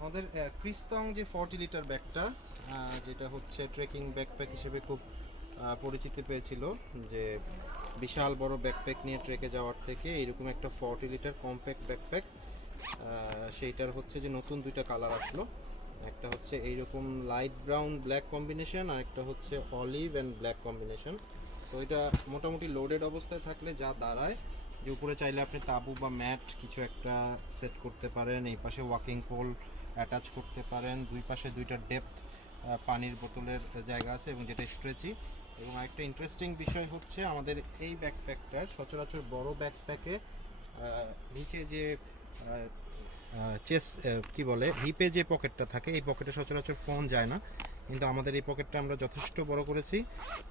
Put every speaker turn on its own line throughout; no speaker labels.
আমাদের ক্রিস্তং যে forty litre ব্যাগটা যেটা হচ্ছে ট্রেকিং ব্যাকপ্যাক হিসেবে খুব পরিচিতি পেয়েছিল, যে বিশাল বড় ব্যাকপ্যাক নিয়ে ট্রেকে যাওয়ার থেকে এরকম একটা ফর্টি লিটার কম্প্যাক্ট ব্যাকপ্যাক সেইটার হচ্ছে যে নতুন দুইটা কালার আসলো। একটা হচ্ছে এইরকম লাইট ব্রাউন ব্ল্যাক কম্বিনেশন আর একটা হচ্ছে অলিভ অ্যান্ড ব্ল্যাক কম্বিনেশন তো এটা মোটামুটি লোডেড অবস্থায় থাকলে যা দাঁড়ায়, যে উপরে চাইলে আপনি তাবু বা ম্যাট কিছু একটা সেট করতে পারেন, এই পাশে ওয়াকিং পোল অ্যাটাচ করতে পারেন। দুই পাশে দুইটা ডেপথ পানির বোতলের জায়গা আছে এবং যেটা স্ট্রেচি এবং আরেকটা ইন্টারেস্টিং বিষয় হচ্ছে আমাদের এই ব্যাকপ্যাকটার সচরাচর বড় ব্যাকপ্যাকে নিচে যে চেস কি বলে হিপে যে পকেটটা থাকে, এই পকেটে সচরাচর ফোন যায় না। কিন্তু আমাদের এই পকেটটা আমরা যথেষ্ট বড় করেছি।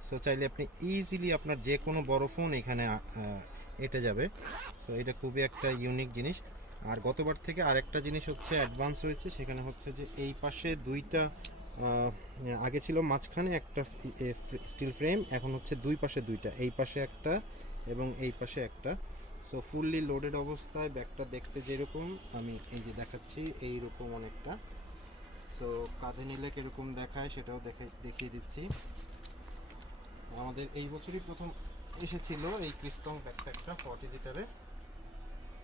সো চাইলে আপনি ইজিলি আপনার যে কোনো বড় ফোন এখানে এঁটে যাবে। সো এটা খুবই একটা ইউনিক জিনিস। আর গতবার থেকে আরেকটা জিনিস হচ্ছে অ্যাডভান্স হয়েছে, সেখানে হচ্ছে যে এই পাশে দুইটা আগে ছিল মাঝখানে একটা স্টিল ফ্রেম এখন হচ্ছে দুই পাশে দুইটা, এই পাশে একটা এবং এই পাশে একটা। সো ফুললি লোডেড অবস্থায় ব্যাগটা দেখতে যেরকম, আমি এই যে দেখাচ্ছি এই রকম অনেকটা। সো কাঁধে নিলে কীরকম দেখায় সেটাও দেখে, দেখিয়ে দিচ্ছি। আমাদের এই বছরই প্রথম এসেছিল এই ক্রিস্তং ব্যাকপ্যাকটা ফর্টি লিটারে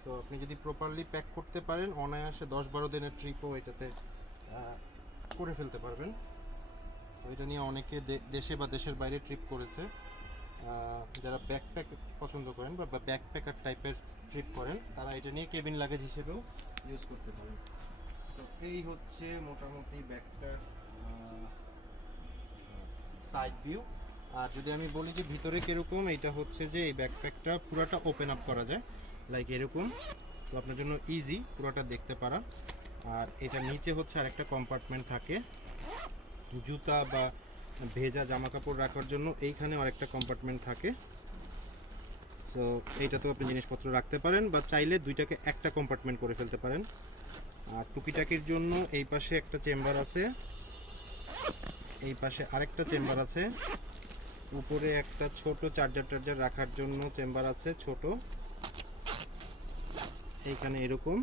তো আপনি যদি প্রপারলি প্যাক করতে পারেন, অনায়াসে দশ বারো দিনের ট্রিপও এটাতে করে ফেলতে পারবেন। তো এটা নিয়ে অনেকে দেশে বা দেশের বাইরে ট্রিপ করেছে। যারা ব্যাকপ্যাক পছন্দ করেন বা ব্যাকপ্যাকার টাইপের ট্রিপ করেন, তারা এটা নিয়ে কেবিন লাগেজ হিসেবেও ইউজ করতে পারেন। তো এই হচ্ছে মোটামুটি ব্যাগটার সাইড ভিউ আর যদি আমি বলি যে ভিতরে কীরকম, এইটা হচ্ছে যে এই ব্যাকপ্যাকটা পুরোটা ওপেন আপ করা যায়। লাইক এরকম। তো আপনার জন্য ইজি পুরোটা দেখতে পারা। আর এটা নিচে হচ্ছে আরেকটা কম্পার্টমেন্ট থাকে। জুতা বা ভেজা জামা কাপড় রাখার জন্য এইখানে আরেকটা কম্পার্টমেন্ট থাকে। সো এইটাতেও আপনি জিনিসপত্র রাখতে পারেন বা চাইলে দুইটাকে একটা কম্পার্টমেন্ট করে ফেলতে পারেন। আর টুকিটাকির জন্য এই পাশে একটা চেম্বার আছে। এই পাশে আরেকটা চেম্বার আছে। উপরে একটা ছোট চার্জার টার্জার রাখার জন্য চেম্বার আছে, ছোট। এইখানে এরকম।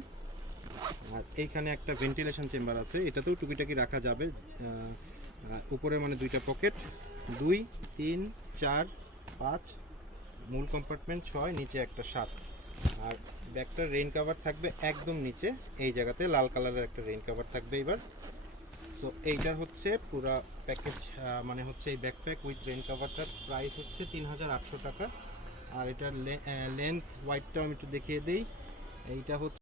আর এইখানে একটা ভেন্টিলেশন চেম্বার আছে। এটাতেও টুকিটাকি রাখা যাবে। উপরে মানে দুইটা পকেট দুই, তিন, চার, পাঁচ, মূল কম্পার্টমেন্ট ছয়, নিচে একটা সাত। আর ব্যাগটার রেইন কাভার থাকবে একদম নিচে। এই জায়গাতে লাল কালারের একটা রেইন কাভার থাকবে এবার। সো এইটার হচ্ছে পুরা প্যাকেজ মানে হচ্ছে এই ব্যাকপ্যাক উইথ রেইন কাভারটার প্রাইস হচ্ছে তিন হাজার আটশো টাকা। আর এটার লেন্থ হোয়াইটটাও আমি একটু দেখিয়ে দিই। এইটা হচ্ছে